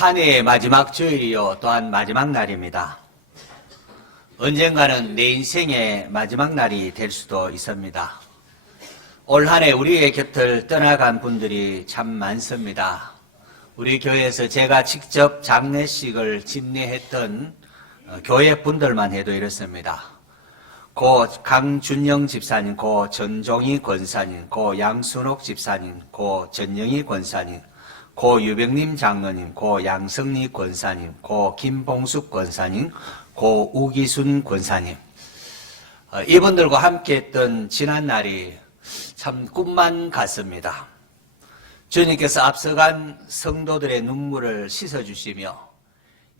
한 해의 마지막 주일이요 또한 마지막 날입니다. 언젠가는 내 인생의 마지막 날이 될 수도 있습니다. 올 한 해 우리의 곁을 떠나간 분들이 참 많습니다. 우리 교회에서 제가 직접 장례식을 집례했던 교회 분들만 해도 이렇습니다. 고 강준영 집사님, 고 전종희 권사님, 고 양순옥 집사님, 고 전영희 권사님, 고 유병림 장로님, 고 양성리 권사님, 고 김봉숙 권사님, 고 우기순 권사님, 이분들과 함께 했던 지난 날이 참 꿈만 같습니다. 주님께서 앞서간 성도들의 눈물을 씻어주시며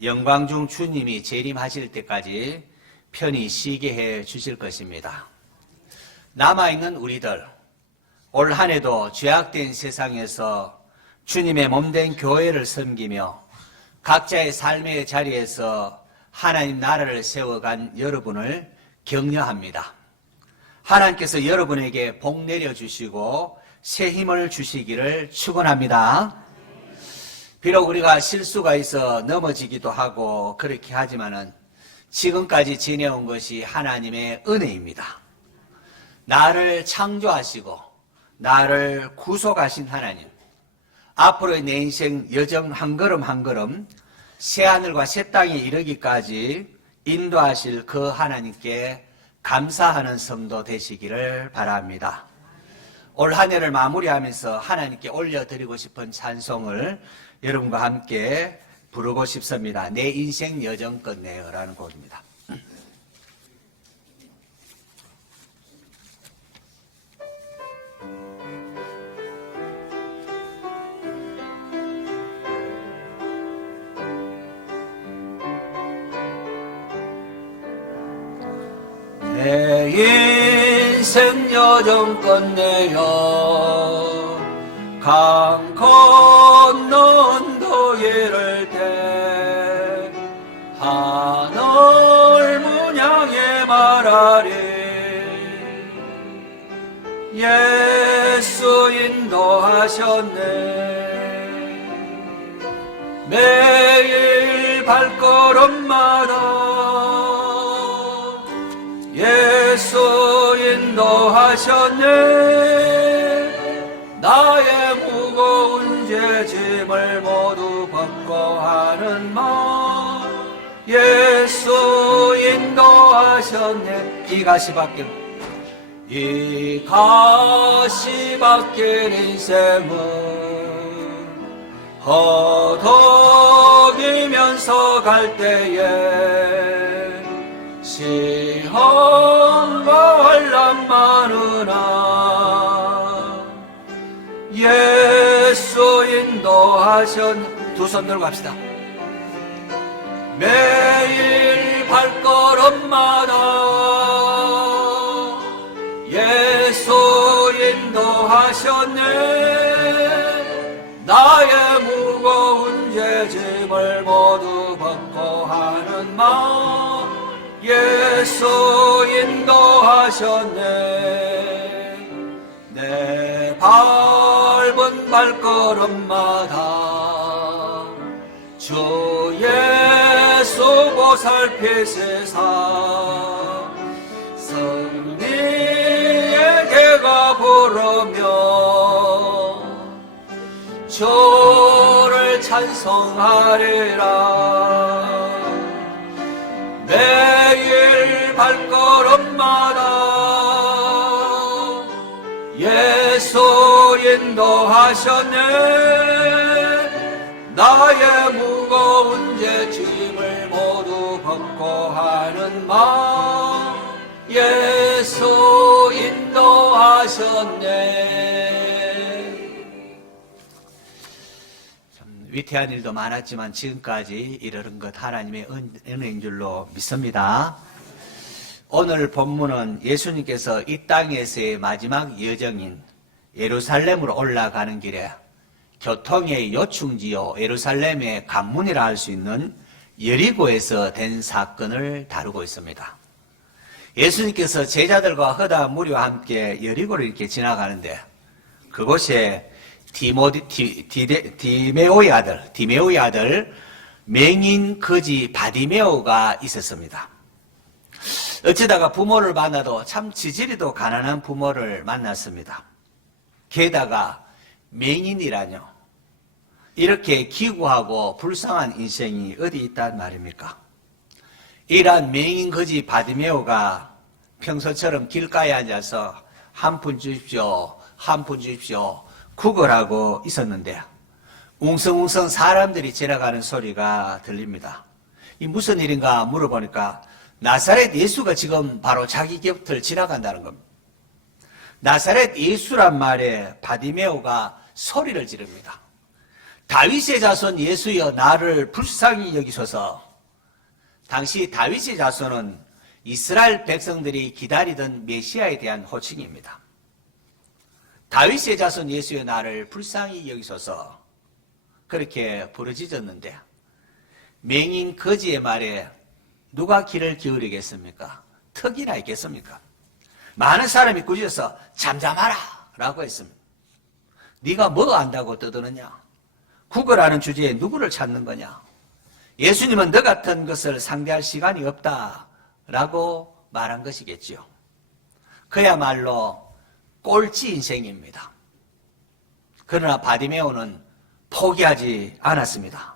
영광 중 주님이 재림하실 때까지 편히 쉬게 해 주실 것입니다. 남아있는 우리들, 올 한 해도 죄악된 세상에서 주님의 몸된 교회를 섬기며 각자의 삶의 자리에서 하나님 나라를 세워간 여러분을 격려합니다. 하나님께서 여러분에게 복 내려주시고 새 힘을 주시기를 축원합니다. 비록 우리가 실수가 있어 넘어지기도 하고 그렇게 하지만은 지금까지 지내온 것이 하나님의 은혜입니다. 나를 창조하시고 나를 구속하신 하나님, 앞으로의 내 인생 여정 한 걸음 한 걸음 새하늘과 새 땅에 이르기까지 인도하실 그 하나님께 감사하는 성도 되시기를 바랍니다. 올 한 해를 마무리하면서 하나님께 올려드리고 싶은 찬송을 여러분과 함께 부르고 싶습니다. 내 인생 여정 끝내요 라는 곡입니다. 내 인생 여정 끝내요 강 건너 언덕에 이를 때 하늘 문양에 말하리 예수 인도하셨네 매일 발걸음마다 예수 인도하셨네 나의 무거운 죄짐을 모두 벗고 하는 마음 예수 인도하셨네 이 가시밭길 인생은 허덕이면서 갈 때에 시험과 환난 많으나 예수 인도하셨네 두 손 들고 합시다. 매일 발걸음마다 예수 인도하셨네 나의 무거운 죄짐을 모두 벗고 하는 마음 예수 인도하셨네 내 밟은 발걸음마다 주 예수 보살피시사 승리의 개가 부르며 주를 찬송하리라 매일 발걸음마다 예수 인도하셨네 나의 무거운 죄짐을 모두 벗고 하는 마음 예수 인도하셨네. 위태한 일도 많았지만 지금까지 이르는 것 하나님의 은혜인 줄로 믿습니다. 오늘 본문은 예수님께서 이 땅에서의 마지막 여정인 예루살렘으로 올라가는 길에 교통의 요충지요 예루살렘의 관문이라 할 수 있는 여리고에서 된 사건을 다루고 있습니다. 예수님께서 제자들과 허다 무리와 함께 여리고를 이렇게 지나가는데 그곳에 디메오의 아들 맹인 거지 바디메오가 있었습니다. 어쩌다가 부모를 만나도 참 지지리도 가난한 부모를 만났습니다. 게다가 맹인이라뇨. 이렇게 기구하고 불쌍한 인생이 어디 있단 말입니까? 이러한 맹인 거지 바디메오가 평소처럼 길가에 앉아서 한 푼 주십시오, 한 푼 주십시오 구걸하고 있었는데 웅성웅성 사람들이 지나가는 소리가 들립니다. 이 무슨 일인가 물어보니까 나사렛 예수가 지금 바로 자기 곁을 지나간다는 겁니다. 나사렛 예수란 말에 바디메오가 소리를 지릅니다. 다윗의 자손 예수여 나를 불쌍히 여기소서. 당시 다윗의 자손은 이스라엘 백성들이 기다리던 메시아에 대한 호칭입니다. 다윗의 자손 예수여 나를 불쌍히 여기소서. 그렇게 부르짖었는데 맹인 거지의 말에 누가 귀를 기울이겠습니까? 턱이나 있겠습니까? 많은 사람이 꾸짖어서 잠잠하라 라고 했습니다. 네가 뭐 안다고 떠드느냐? 구걸하는 주제에 누구를 찾는 거냐? 예수님은 너 같은 것을 상대할 시간이 없다 라고 말한 것이겠지요. 그야말로 꼴찌 인생입니다. 그러나 바디메오는 포기하지 않았습니다.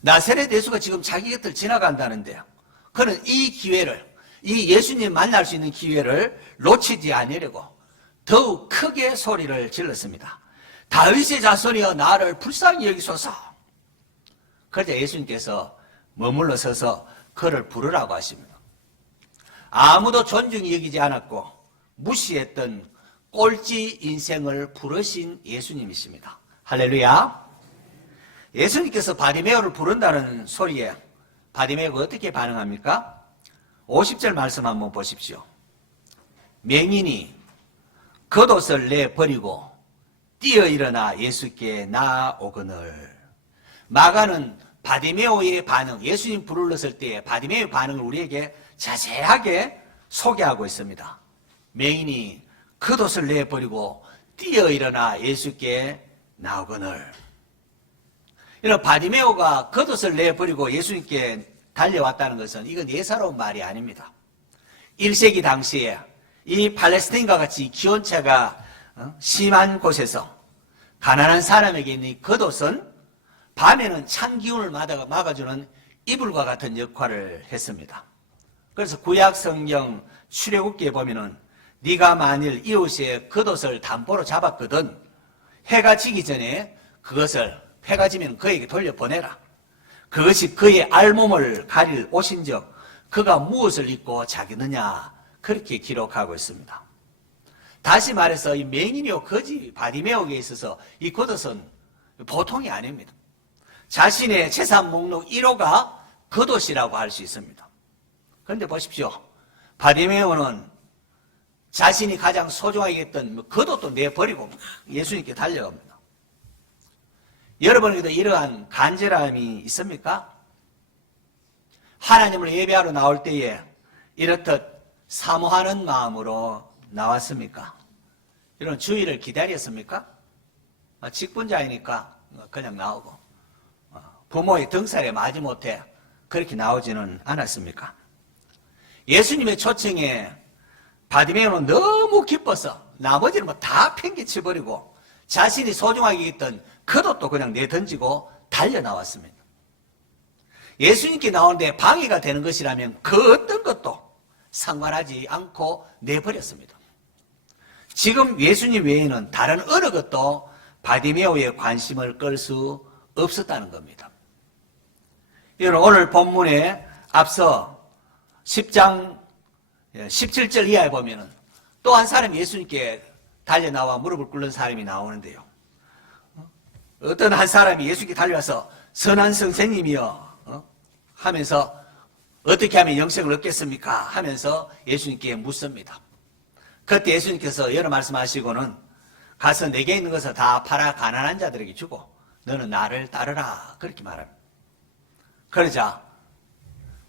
나사렛 예수가 지금 자기 곁을 지나간다는데요. 그는 이 기회를, 이 예수님 만날 수 있는 기회를 놓치지 않으려고 더욱 크게 소리를 질렀습니다. 다윗의 자손이여 나를 불쌍히 여기소서. 그러자 예수님께서 머물러 서서 그를 부르라고 하십니다. 아무도 존중이 여기지 않았고 무시했던 꼴찌 인생을 부르신 예수님이십니다. 할렐루야. 예수님께서 바디메오를 부른다는 소리에 바디메오가 어떻게 반응합니까? 50절 말씀 한번 보십시오. 맹인이 겉옷을 내버리고 뛰어 일어나 예수께 나아오거늘. 마가는 바디메오의 반응, 예수님 부르렀을 때의 바디메오의 반응을 우리에게 자세하게 소개하고 있습니다. 맹인이 겉옷을 내버리고 뛰어 일어나 예수께 나오거늘. 이런 바디메오가 겉옷을 내버리고 예수님께 달려왔다는 것은 이건 예사로운 말이 아닙니다. 1세기 당시에 이 팔레스타인과 같이 기온차가 심한 곳에서 가난한 사람에게 있는 이 겉옷은 밤에는 찬 기운을 막아주는 이불과 같은 역할을 했습니다. 그래서 구약 성경 출애굽기에 보면은 네가 만일 이웃의 겉옷을 담보로 잡았거든 해가 지기 전에 그것을 해가 지면 그에게 돌려보내라. 그것이 그의 알몸을 가릴 옷인즉 그가 무엇을 입고 자기느냐 그렇게 기록하고 있습니다. 다시 말해서 이 맹인이요 거지 바디메오에 있어서 이 겉옷은 보통이 아닙니다. 자신의 재산 목록 1호가 겉옷이라고 할 수 있습니다. 그런데 보십시오. 바디메오는 자신이 가장 소중하게 했던 겉옷도 내버리고 예수님께 달려갑니다. 여러분에게도 이러한 간절함이 있습니까? 하나님을 예배하러 나올 때에 이렇듯 사모하는 마음으로 나왔습니까? 이런 주의를 기다렸습니까? 직분자이니까 그냥 나오고 부모의 등살에 마지못해 그렇게 나오지는 않았습니까? 예수님의 초청에 바디메오는 너무 기뻐서 나머지는 뭐 다 팽개쳐버리고 자신이 소중하게 있던 겉옷도 그냥 내던지고 달려 나왔습니다. 예수님께 나오는데 방해가 되는 것이라면 그 어떤 것도 상관하지 않고 내버렸습니다. 지금 예수님 외에는 다른 어느 것도 바디메오의 관심을 끌 수 없었다는 겁니다. 여러분 오늘 본문에 앞서 10장 17절 이하에 보면은 또 한 사람이 예수님께 달려나와 무릎을 꿇는 사람이 나오는데요. 어떤 한 사람이 예수님께 달려와서 선한 선생님이여 하면서 어떻게 하면 영생을 얻겠습니까? 하면서 예수님께 묻습니다. 그때 예수님께서 여러 말씀하시고는 가서 내게 있는 것을 다 팔아 가난한 자들에게 주고 너는 나를 따르라 그렇게 말합니다. 그러자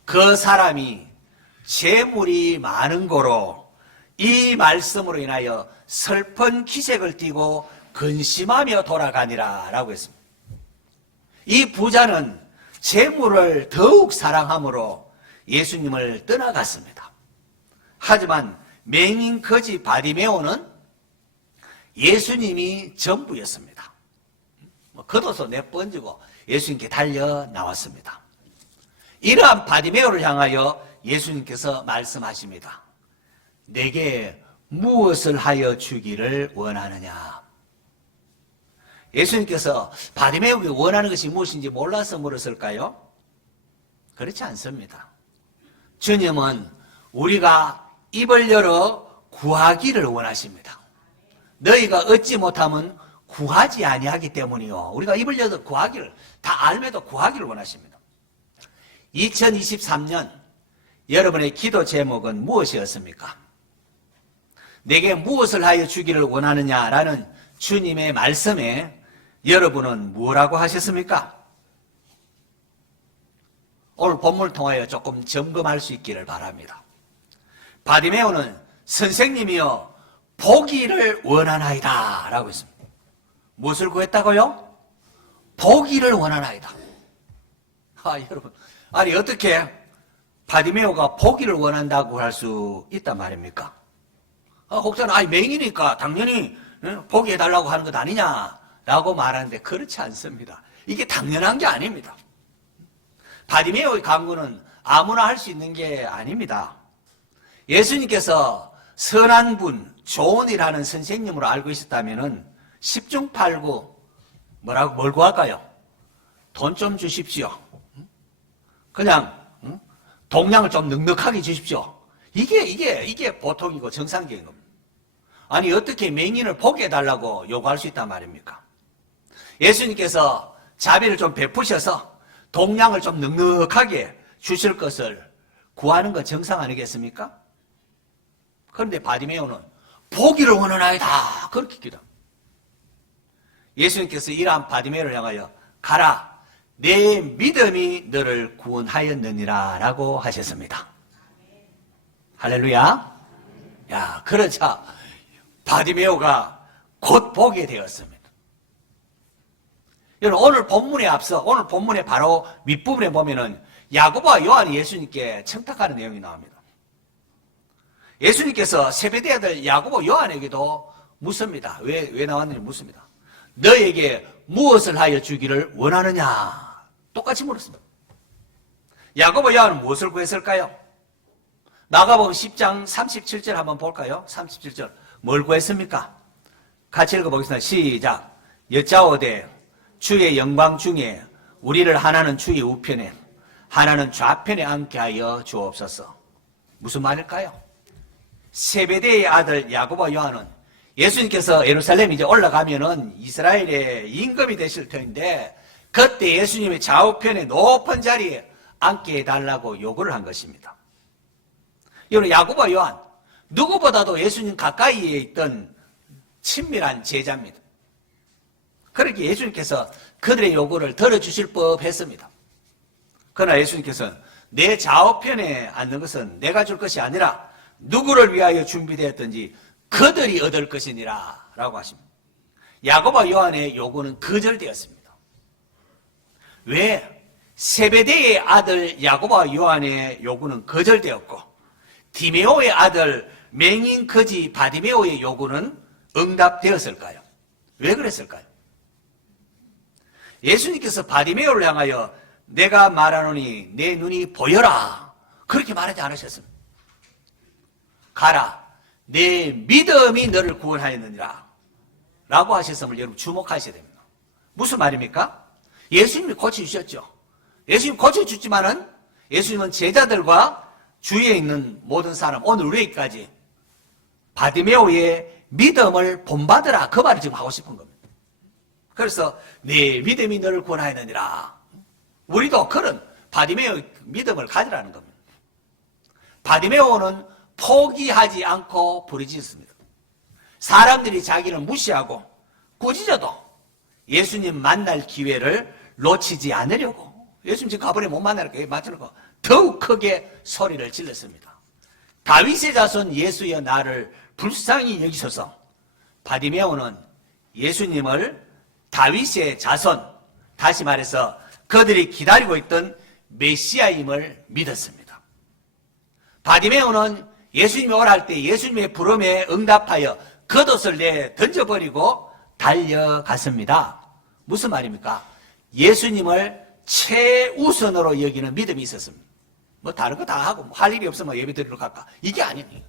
그 사람이 재물이 많은 고로 이 말씀으로 인하여 슬픈 기색을 띠고 근심하며 돌아가니라 라고 했습니다. 이 부자는 재물을 더욱 사랑함으로 예수님을 떠나갔습니다. 하지만 맹인 거지 바디메오는 예수님이 전부였습니다. 겉옷을 내번지고 예수님께 달려 나왔습니다. 이러한 바디메오를 향하여 예수님께서 말씀하십니다. 내게 무엇을 하여 주기를 원하느냐? 예수님께서 바디메오가 원하는 것이 무엇인지 몰라서 물었을까요? 그렇지 않습니다. 주님은 우리가 입을 열어 구하기를 원하십니다. 너희가 얻지 못하면 구하지 아니하기 때문이요. 우리가 입을 열어 구하기를, 다 알매도 구하기를 원하십니다. 2023년 여러분의 기도 제목은 무엇이었습니까? 내게 무엇을 하여 주기를 원하느냐라는 주님의 말씀에 여러분은 뭐라고 하셨습니까? 오늘 본문을 통하여 조금 점검할 수 있기를 바랍니다. 바디메오는 선생님이여 보기를 원하나이다 라고 했습니다. 무엇을 구했다고요? 보기를 원하나이다. 여러분, 아니 어떻게 바디메오가 보기를 원한다고 할 수 있단 말입니까? 혹자는 맹이니까 당연히 보게 해달라고 하는 것 아니냐라고 말하는데 그렇지 않습니다. 이게 당연한 게 아닙니다. 바디메오의 간구는 아무나 할 수 있는 게 아닙니다. 예수님께서 선한 분, 좋은 일하는 선생님으로 알고 있었다면 10중 8구 뭘 구할까요? 돈 좀 주십시오. 그냥 동량을 좀 넉넉하게 주십시오. 이게 보통이고 정상적인 겁니다. 아니 어떻게 맹인을 보게 해달라고 요구할 수 있단 말입니까? 예수님께서 자비를 좀 베푸셔서 동량을 좀 넉넉하게 주실 것을 구하는 건 정상 아니겠습니까? 그런데 바디메오는 보기를 원하나이다 그렇게 기도합니다. 예수님께서 이러한 바디메오를 향하여 가라 내 믿음이 너를 구원하였느니라 라고 하셨습니다. 할렐루야. 야, 그러자 바디메오가 곧 보게 되었습니다. 여러분, 오늘 본문의 바로 윗부분에 보면은 야고보와 요한이 예수님께 청탁하는 내용이 나옵니다. 예수님께서 세베대 아들 야고보 요한에게도 묻습니다. 왜 나왔는지 묻습니다. 너에게 무엇을 하여 주기를 원하느냐? 똑같이 물었습니다. 야고보 요한은 무엇을 구했을까요? 마가복음 10장 37절 한번 볼까요? 37절. 뭘 구했습니까? 같이 읽어보겠습니다. 시작. 여짜오되 주의 영광 중에 우리를 하나는 주의 우편에 하나는 좌편에 앉게 하여 주옵소서. 무슨 말일까요? 세베대의 아들 야고보 요한은 예수님께서 예루살렘 이제 올라가면은 이스라엘의 임금이 되실 터인데 그때 예수님의 좌우편에 높은 자리에 앉게 해달라고 요구를 한 것입니다. 이거는 야고보 요한 누구보다도 예수님 가까이에 있던 친밀한 제자입니다. 그렇게 예수님께서 그들의 요구를 들어주실 법했습니다. 그러나 예수님께서는 내 좌우편에 앉는 것은 내가 줄 것이 아니라 누구를 위하여 준비되었든지 그들이 얻을 것이니라 라고 하십니다. 야고보 요한의 요구는 거절되었습니다. 왜? 세베대의 아들 야고보 요한의 요구는 거절되었고 디메오의 아들 맹인 거지 바디메오의 요구는 응답되었을까요? 왜 그랬을까요? 예수님께서 바디메오를 향하여 내가 말하노니 내 눈이 보여라 그렇게 말하지 않으셨습니다. 가라 내 믿음이 너를 구원하였느니라 라고 하셨음을 여러분 주목하셔야 됩니다. 무슨 말입니까? 예수님이 고쳐주셨죠. 예수님 고쳐주지만은 예수님은 제자들과 주위에 있는 모든 사람 오늘 우리에게까지 바디메오의 믿음을 본받으라 그 말을 지금 하고 싶은 겁니다. 그래서 내 믿음이 너를 구원하였느니라. 우리도 그런 바디메오의 믿음을 가지라는 겁니다. 바디메오는 포기하지 않고 부르짖습니다. 사람들이 자기를 무시하고 꾸짖어도 예수님 만날 기회를 놓치지 않으려고 예수님 지금 가버리면 못 만나니까 맞추고 더욱 크게 소리를 질렀습니다. 다윗의 자손 예수여 나를 불쌍히 여기소서. 바디메오는 예수님을 다윗의 자손, 다시 말해서 그들이 기다리고 있던 메시아임을 믿었습니다. 바디메오는 예수님이 오라 할 때 예수님의 부름에 응답하여 겉옷을 내 던져버리고 달려갔습니다. 무슨 말입니까? 예수님을 최우선으로 여기는 믿음이 있었습니다. 뭐 다른 거 다 하고 할 일이 없으면 예배 드리러 갈까? 이게 아니에요.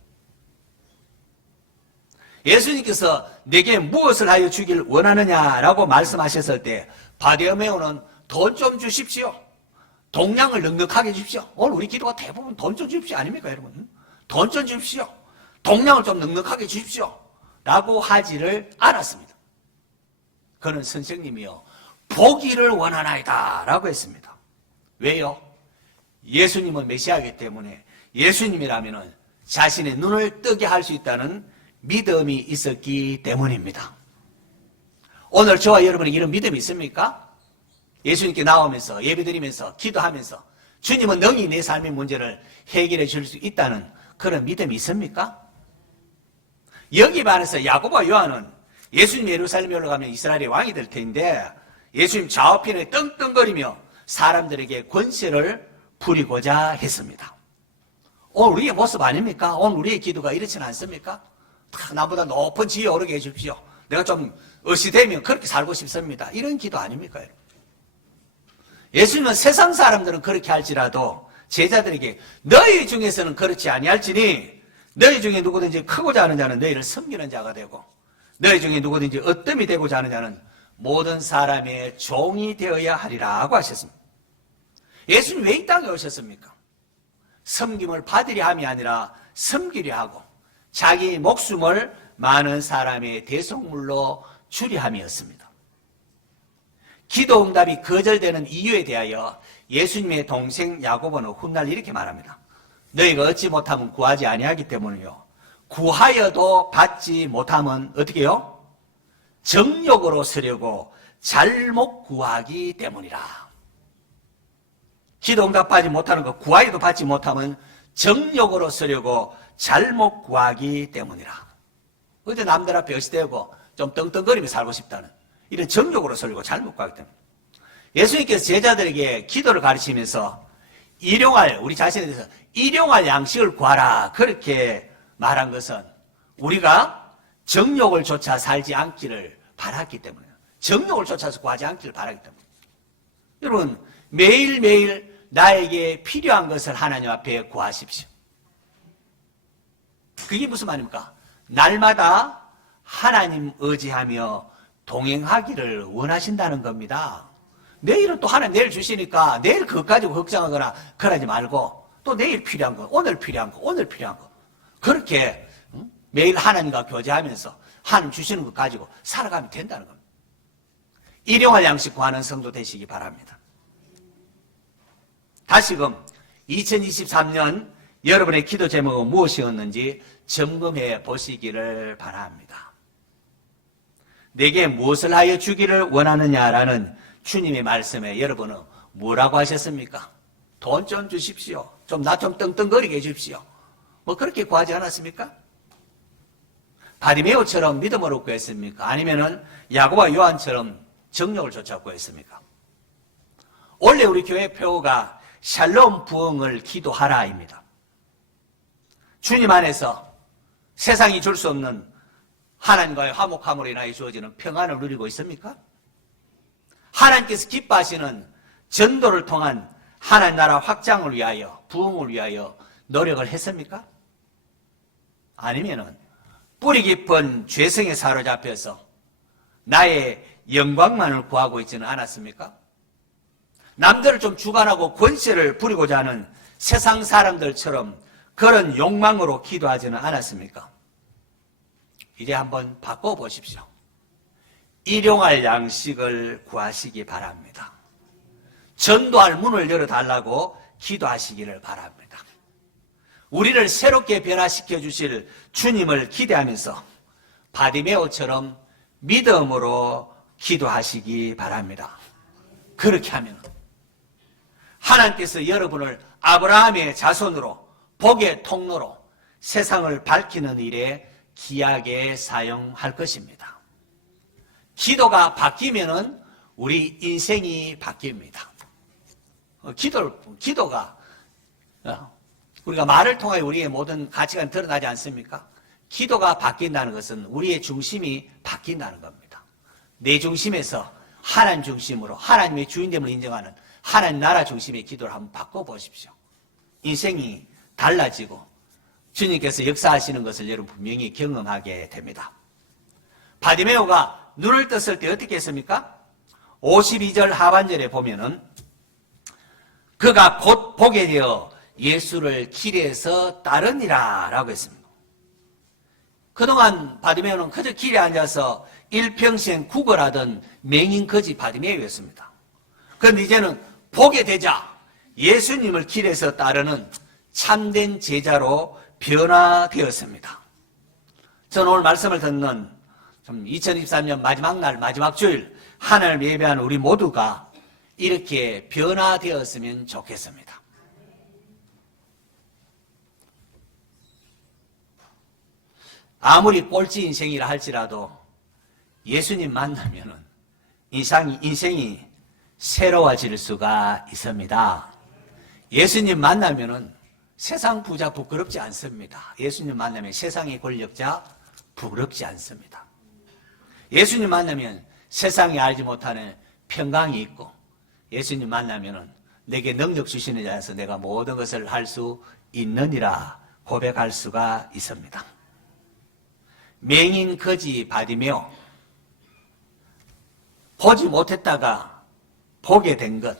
예수님께서 내게 무엇을 하여 주길 원하느냐라고 말씀하셨을 때 바디메오는 돈 좀 주십시오. 동량을 넉넉하게 주십시오. 오늘 우리 기도가 대부분 돈 좀 주십시오 아닙니까 여러분? 돈 좀 주십시오. 동량을 좀 넉넉하게 주십시오. 라고 하지를 않았습니다. 그는 선생님이요 보기를 원하나이다 라고 했습니다. 왜요? 예수님은 메시아이기 때문에 예수님이라면 자신의 눈을 뜨게 할 수 있다는 믿음이 있었기 때문입니다. 오늘 저와 여러분이 이런 믿음이 있습니까? 예수님께 나오면서 예배드리면서 기도하면서 주님은 능히 내 삶의 문제를 해결해 줄 수 있다는 그런 믿음이 있습니까? 여기 반해서 야고보와 요한은 예수님이 예루살렘에 올라가면 이스라엘의 왕이 될 텐데 예수님 좌우편에 떵떵거리며 사람들에게 권세를 부리고자 했습니다. 오늘 우리의 모습 아닙니까? 오늘 우리의 기도가 이렇지는 않습니까? 다 나보다 높은 지위에 오르게 해주십시오. 내가 좀 어시되면 그렇게 살고 싶습니다. 이런 기도 아닙니까? 예수님은 세상 사람들은 그렇게 할지라도 제자들에게 너희 중에서는 그렇지 아니할지니 너희 중에 누구든지 크고자 하는 자는 너희를 섬기는 자가 되고 너희 중에 누구든지 어뜸이 되고자 하는 자는 모든 사람의 종이 되어야 하리라고 하셨습니다. 예수님 왜 이 땅에 오셨습니까? 섬김을 받으려 함이 아니라 섬기려 하고 자기 목숨을 많은 사람의 대속물로 주려 함이었습니다. 기도 응답이 거절되는 이유에 대하여 예수님의 동생 야고보는 훗날 이렇게 말합니다. 너희가 얻지 못하면 구하지 아니하기 때문이요. 구하여도 받지 못하면 어떻게 해요? 정욕으로 쓰려고 잘못 구하기 때문이라. 기도 응답하지 못하는 거 구하여도 받지 못하면 정욕으로 쓰려고 잘못 구하기 때문이라. 어제 남들 앞에 어시되고 좀 떵떵거리며 살고 싶다는 이런 정욕으로 쓰려고 잘못 구하기 때문에 예수님께서 제자들에게 기도를 가르치면서 일용할 우리 자신에 대해서 일용할 양식을 구하라 그렇게 말한 것은 우리가 정욕을 쫓아 살지 않기를 바랐기 때문에 정욕을 쫓아서 구하지 않기를 바라기 때문에 여러분 매일매일 나에게 필요한 것을 하나님 앞에 구하십시오. 그게 무슨 말입니까? 날마다 하나님 의지하며 동행하기를 원하신다는 겁니다. 내일은 또 하나님 내일 주시니까 내일 그것 가지고 걱정하거나 그러지 말고 또 내일 필요한 거, 오늘 필요한 거, 오늘 필요한 거 그렇게 매일 하나님과 교제하면서 하나님 주시는 것 가지고 살아가면 된다는 겁니다. 일용할 양식 구하는 성도 되시기 바랍니다. 다시금 2023년 여러분의 기도 제목은 무엇이었는지 점검해 보시기를 바랍니다. 내게 무엇을 하여 주기를 원하느냐라는 주님의 말씀에 여러분은 뭐라고 하셨습니까? 돈 좀 주십시오. 좀 나 좀 떵떵거리게 해주십시오. 뭐 그렇게 구하지 않았습니까? 바디메오처럼 믿음으로 구했습니까? 아니면은 야고보와 요한처럼 정욕을 쫓아 구했습니까? 원래 우리 교회 표어가 샬롬 부흥을 기도하라입니다. 주님 안에서 세상이 줄 수 없는 하나님과의 화목함으로 인하여 주어지는 평안을 누리고 있습니까? 하나님께서 기뻐하시는 전도를 통한 하나님 나라 확장을 위하여 부흥을 위하여 노력을 했습니까? 아니면은 뿌리 깊은 죄성에 사로잡혀서 나의 영광만을 구하고 있지는 않았습니까? 남들을 좀 주관하고 권세를 부리고자 하는 세상 사람들처럼 그런 욕망으로 기도하지는 않았습니까? 이제 한번 바꿔보십시오. 일용할 양식을 구하시기 바랍니다. 전도할 문을 열어달라고 기도하시기를 바랍니다. 우리를 새롭게 변화시켜 주실 주님을 기대하면서 바디메오처럼 믿음으로 기도하시기 바랍니다. 그렇게 하면 하나님께서 여러분을 아브라함의 자손으로 복의 통로로 세상을 밝히는 일에 귀하게 사용할 것입니다. 기도가 바뀌면은 우리 인생이 바뀝니다. 기도가 우리가 말을 통하여 우리의 모든 가치관이 드러나지 않습니까? 기도가 바뀐다는 것은 우리의 중심이 바뀐다는 겁니다. 내 중심에서 하나님 중심으로 하나님의 주인됨을 인정하는 하나님 나라 중심의 기도를 한번 바꿔보십시오. 인생이 달라지고 주님께서 역사하시는 것을 여러분 분명히 경험하게 됩니다. 바디메오가 눈을 떴을 때 어떻게 했습니까? 52절 하반절에 보면은 그가 곧 보게 되어 예수를 길에서 따르니라 라고 했습니다. 그동안 바디메오는 그저 길에 앉아서 일평생 구걸하던 맹인 거지 바디메오였습니다. 그런데 이제는 보게 되자 예수님을 길에서 따르는 참된 제자로 변화되었습니다. 저는 오늘 말씀을 듣는 2023년 마지막 날 마지막 주일 하나님을 예배하는 우리 모두가 이렇게 변화되었으면 좋겠습니다. 아무리 꼴찌 인생이라 할지라도 예수님 만나면은 인생이 새로워질 수가 있습니다. 예수님 만나면은 세상 부자 부끄럽지 않습니다. 예수님 만나면 세상의 권력자 부끄럽지 않습니다. 예수님 만나면 세상이 알지 못하는 평강이 있고 예수님 만나면은 내게 능력 주시는 자에서 내가 모든 것을 할 수 있느니라 고백할 수가 있습니다. 맹인 거지 바디메오 보지 못했다가 보게 된 것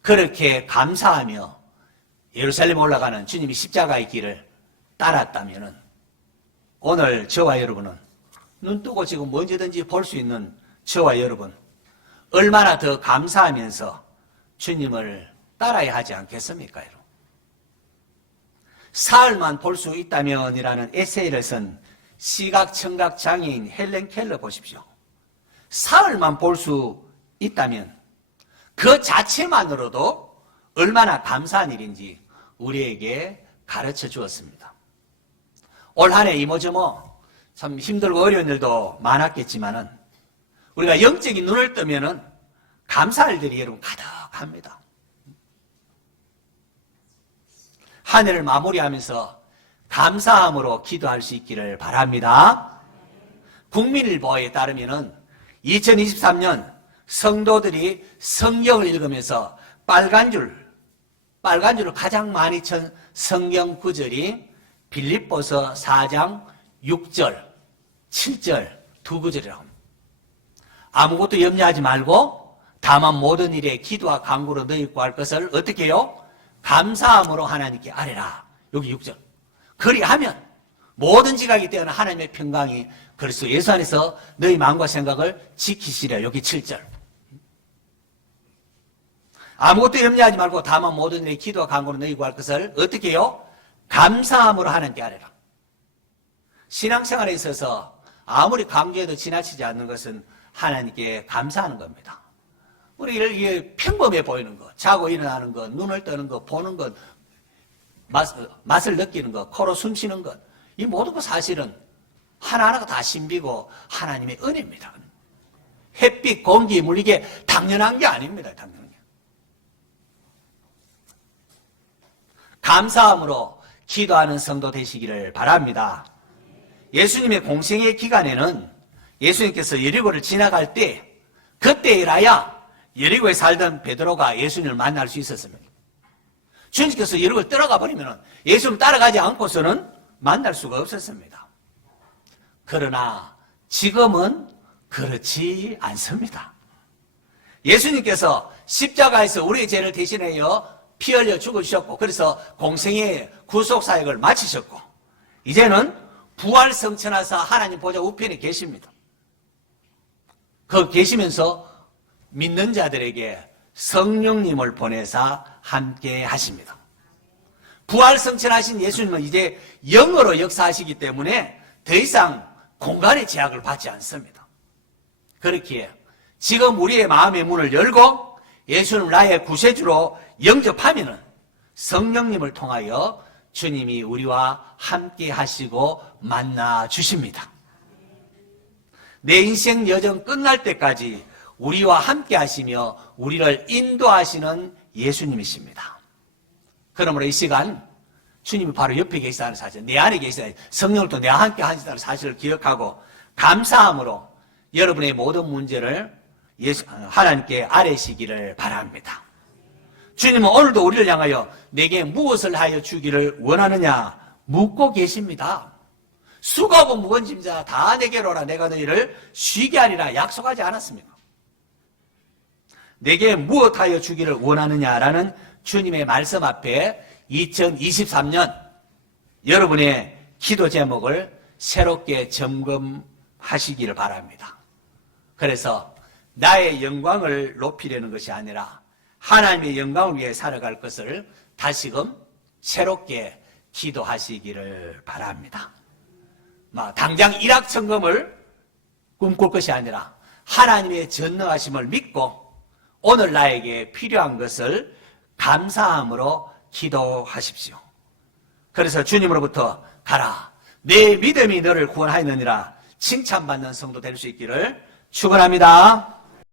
그렇게 감사하며 예루살렘 올라가는 주님이 십자가의 길을 따랐다면 오늘 저와 여러분은 눈 뜨고 지금 언제든지 볼 수 있는 저와 여러분 얼마나 더 감사하면서 주님을 따라야 하지 않겠습니까? 여러분? 사흘만 볼 수 있다면이라는 에세이를 쓴 시각 청각 장애인 헬렌 켈러 보십시오. 사흘만 볼 수 있다면 그 자체만으로도 얼마나 감사한 일인지 우리에게 가르쳐 주었습니다. 올 한 해 이모저모 참 힘들고 어려운 일도 많았겠지만은 우리가 영적인 눈을 뜨면은 감사할 일이 여러분 가득합니다. 한 해를 마무리하면서 감사함으로 기도할 수 있기를 바랍니다. 국민일보에 따르면은 2023년 성도들이 성경을 읽으면서 빨간 줄을 가장 많이 친 성경 구절이 빌립보서 4장 6절, 7절 두 구절이라고 합니다. 아무것도 염려하지 말고 다만 모든 일에 기도와 간구로 너희 구할 것을 어떻게 해요? 감사함으로 하나님께 아뢰라. 여기 6절. 그리하면 모든 지각이 뛰어난 하나님의 평강이 그리스도 예수 안에서 너희 마음과 생각을 지키시려. 여기 7절. 아무것도 염려하지 말고 다만 모든 일에 기도와 간구로 너희 구할 것을 어떻게 해요? 감사함으로 하나님께 아뢰라. 신앙생활에 있어서 아무리 강조해도 지나치지 않는 것은 하나님께 감사하는 겁니다. 우리를 이게 평범해 보이는 것, 자고 일어나는 것, 눈을 뜨는 것, 보는 것, 맛을 느끼는 것, 코로 숨 쉬는 것, 이 모든 것 사실은 하나하나가 다 신비고 하나님의 은혜입니다. 햇빛, 공기, 물 이게 당연한 게 아닙니다. 당연한 게. 감사함으로 기도하는 성도 되시기를 바랍니다. 예수님의 공생의 기간에는 예수님께서 여리고를 지나갈 때 그때라야 여리고에 살던 베드로가 예수님을 만날 수 있었습니다. 주님께서 여리고를 떠나가 버리면 예수님 따라가지 않고서는 만날 수가 없었습니다. 그러나 지금은 그렇지 않습니다. 예수님께서 십자가에서 우리의 죄를 대신하여 피 흘려 죽으셨고 그래서 공생의 구속사역을 마치셨고 이제는 부활성천하사 하나님 보좌 우편에 계십니다. 거기 계시면서 믿는 자들에게 성령님을 보내사 함께 하십니다. 부활성천하신 예수님은 이제 영으로 역사하시기 때문에 더 이상 공간의 제약을 받지 않습니다. 그렇기에 지금 우리의 마음의 문을 열고 예수님 나의 구세주로 영접하면은 성령님을 통하여 주님이 우리와 함께 하시고 만나 주십니다. 내 인생 여정 끝날 때까지 우리와 함께 하시며 우리를 인도하시는 예수님이십니다. 그러므로 이 시간 주님이 바로 옆에 계시다는 사실, 내 안에 계시다는 성령을 또 내와 함께 하신다는 사실을 기억하고 감사함으로 여러분의 모든 문제를 하나님께 아뢰시기를 바랍니다. 주님은 오늘도 우리를 향하여 내게 무엇을 하여 주기를 원하느냐 묻고 계십니다. 수고하고 무거운 짐자 다 내게로 오라, 내가 너희를 쉬게 하리라 약속하지 않았습니까? 내게 무엇하여 주기를 원하느냐라는 주님의 말씀 앞에 2023년 여러분의 기도 제목을 새롭게 점검하시기를 바랍니다. 그래서 나의 영광을 높이려는 것이 아니라 하나님의 영광을 위해 살아갈 것을 다시금 새롭게 기도하시기를 바랍니다. 당장 일확천금을 꿈꿀 것이 아니라 하나님의 전능하심을 믿고 오늘 나에게 필요한 것을 감사함으로 기도하십시오. 그래서 주님으로부터 가라, 내 믿음이 너를 구원하였느니라 칭찬받는 성도 될 수 있기를 축원합니다.